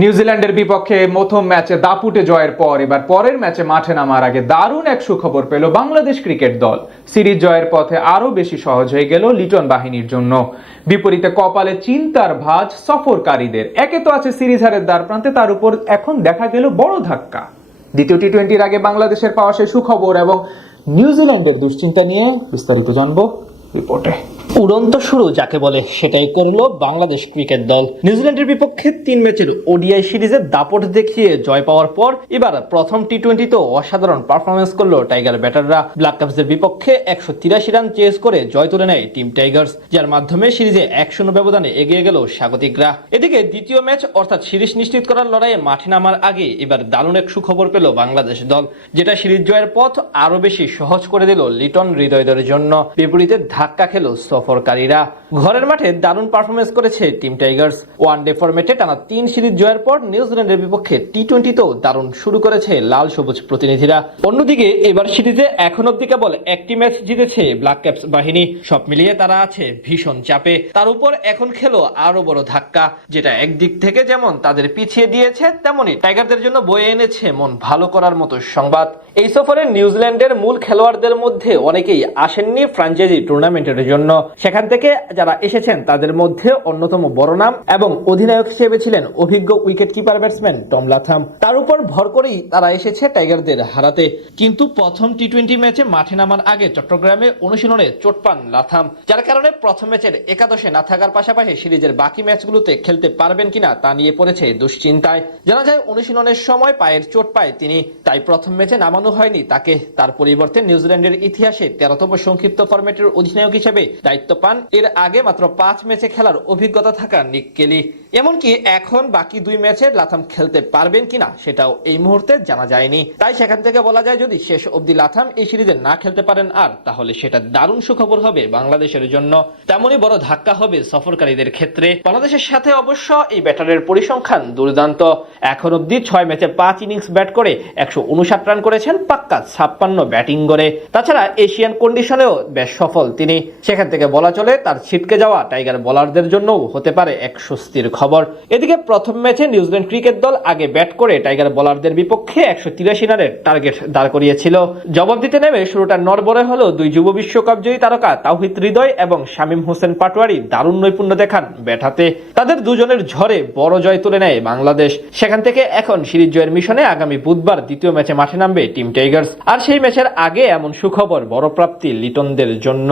নিউজিল্যান্ডের বিপক্ষে প্রথম ম্যাচে দাপুটে জয়ের পর এবার পরের ম্যাচে মাঠে নামার আগে দারুণ এক সুখবর পেল বাংলাদেশ ক্রিকেট দল। সিরিজ জয়ের পথে আরো বেশি সহজ হয়ে গেল লিটন বাহিনীর জন্য। বিপরীতে কপালে চিন্তার ভাঁজ সফরকারীদের। একে তো আছে সিরিজ হারের দ্বার প্রান্তে, তার উপর এখন দেখা গেল বড় ধাক্কা। দ্বিতীয় টি-20-র আগে বাংলাদেশের পাওয়া সেই সুখবর এবং নিউজিল্যান্ডের দুশ্চিন্তা নিয়ে বিস্তারিত জানবো রিপোর্টে। উড়ন্ত শুরু যাকে বলে সেটাই করলো বাংলাদেশ ক্রিকেট দল। নিউজিল্যান্ডের বিপক্ষে 3 ম্যাচের ওডিআই সিরিজে দাপট দেখিয়ে জয় পাওয়ার পর এবার প্রথম টি-20তেও অসাধারণ পারফরমেন্স করলো টাইগার ব্যাটাররা। ব্ল্যাক ক্যাপসের বিপক্ষে 183 রান চেজ করে জয় তুলে নেয় টিম টাইগার্স, যার মাধ্যমে সিরিজে 1-0 ব্যবধানে এগিয়ে গেল স্বাগতিকরা। এদিকে দ্বিতীয় ম্যাচ অর্থাৎ সিরিজ নিশ্চিত করার লড়াইয়ে মাঠে নামার আগে এবার দারুণ এক সুখবর পেল বাংলাদেশ দল, যেটা সিরিজ জয়ের পথ আরো বেশি সহজ করে দিল লিটন হৃদয়দের জন্য। বিপরীতে ধাক্কা খেল সফরকারীরা। ঘরের মাঠে দারুণ পারফরমেন্স করেছে টিম টাইগার্স। ওয়ানডে ফরম্যাটে টানা 3 সিরিজ জয়ের পর নিউজিল্যান্ডের বিপক্ষে টি-20তেও দারুণ শুরু করেছে লাল সবুজ প্রতিনিধিরা। অন্যদিকে এবার সিরিজে এখন অব্দি কেবল একটি ম্যাচ জিতেছে ব্ল্যাক ক্যাপস বাহিনী। সব মিলিয়ে তারা আছে ভীষণ চাপে। তার উপর এখন খেলো আরো বড় ধাক্কা, যেটা একদিক থেকে যেমন তাদের পিছিয়ে দিয়েছে, তেমনি টাইগারদের জন্য বয়ে এনেছে মন ভালো করার মতো সংবাদ। এই সফরে নিউজিল্যান্ডের মূল খেলোয়াড়দের মধ্যে অনেকেই আসেননি ফ্র্যাঞ্চাইজি টুর্নামেন্টের জন্য। সেখান থেকে যারা এসেছেন তাদের মধ্যে অন্যতম বড় নাম এবং অধিনায়ক হিসেবে ছিলেন অভিজ্ঞ wicket keeper batsman Tom Latham. তার উপর ভর করেই তারা এসেছে টাইগারদের হারাতে। কিন্তু প্রথম টি-20 ম্যাচে মাঠে নামার আগে চট্টগ্রামে অনুশীলনে চোট পান লাথাম, যার কারণে প্রথম ম্যাচের একাদশে না থাকার পাশাপাশি সিরিজের বাকি ম্যাচগুলোতে খেলতে পারবেন কিনা তা নিয়ে পড়েছে দুশ্চিন্তায়। জানা যায় অনুশীলনের সময় পায়ের চোট পায় তিনি, তাই প্রথম ম্যাচে নামানো হয়নি তাকে। তার পরিবর্তে নিউজিল্যান্ডের ইতিহাসে 13তম সংক্ষিপ্ত ফরম্যাটের অধিনায়ক হিসেবে দায়িত্ব পান এর আগে মাত্র 5 ম্যাচে খেলার অভিজ্ঞতা থাকা নিক কেলি। এমনকি এখন বাকি 2 ম্যাচে লাথাম খেলতে পারবেন কিনা সেটাও এই মুহূর্তে জানা যায়নি। তাই সেখান থেকে বলা যায় যদি শেষ অবধি লাথাম এই সিরিজে না খেলতে পারেন আর, তাহলে সেটা দারুণ সুখবর হবে বাংলাদেশের জন্য। তেমনই বড় ধাক্কা হবে সফরকারীদের ক্ষেত্রে। বাংলাদেশের সাথে অবশ্য এই ব্যাটারের পরিসংখ্যান দুর্দান্ত। এখন অবধি 6 ম্যাচে 5 ইনিংস ব্যাট করে 159 রান করেছেন, পাক্কা 56 ব্যাটিং করে। তাছাড়া এশিয়ান কন্ডিশনেও বেশ সফল তিনি। সেখান থেকে বলা চলে তার ছিটকে যাওয়া টাইগার বোলারদের জন্যও হতে পারে এক স্বস্তির খবর। এদিকে প্রথম ম্যাচে নিউজিল্যান্ড ক্রিকেট দল আগে ব্যাট করে টাইগার বোলারদের বিপক্ষে 183 রানের টার্গেট দাঁড় করিয়েছিল। জবাব দিতে নেমে শুরুটা নড়বড়ে হলো দুই যুব বিশ্বকাপ জয়ী তারকা তাওহিদ হৃদয় এবং শামীম হোসেন পাটোয়ারি দারুণ নৈপুণ্য দেখান ব্যাট হাতে। তাদের দুজনের ঝড়ে বড় জয় তুলে নেয় বাংলাদেশ। সেখান থেকে এখন সিরিজ জয়ের মিশনে আগামী বুধবার দ্বিতীয় ম্যাচে মাঠে নামবে টিম টাইগার্স। আর সেই ম্যাচের আগে এমন সুখবর বড় প্রাপ্তি লিটনদের জন্য।